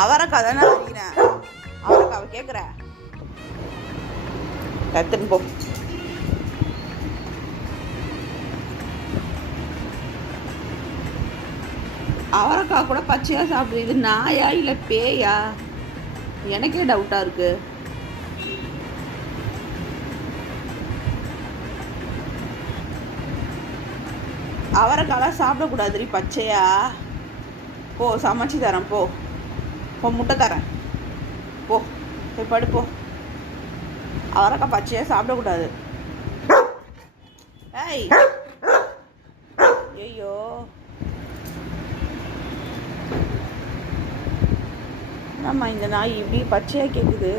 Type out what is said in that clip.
அவரைக்காய் தானே அறிகிறேன். அவரைக்காவை கேட்குற கத்துன்னு போ. அவரைக்காய் கூட பச்சையாக சாப்பிடுது. இது நாயா இல்லை பேயா? எனக்கே டவுட்டாக இருக்கு. அவரைக்காலாம் சாப்பிடக்கூடாதுரி பச்சையா. போ சமைச்சு தரேன். போ முட்டை தரேன். போய் படுப்போ. அவரைக்காய் பச்சையாக சாப்பிடக்கூடாது. ஏய் ஐயோ என்னம்மா இந்த நாய் இப்படி பச்சையாக கேட்குது?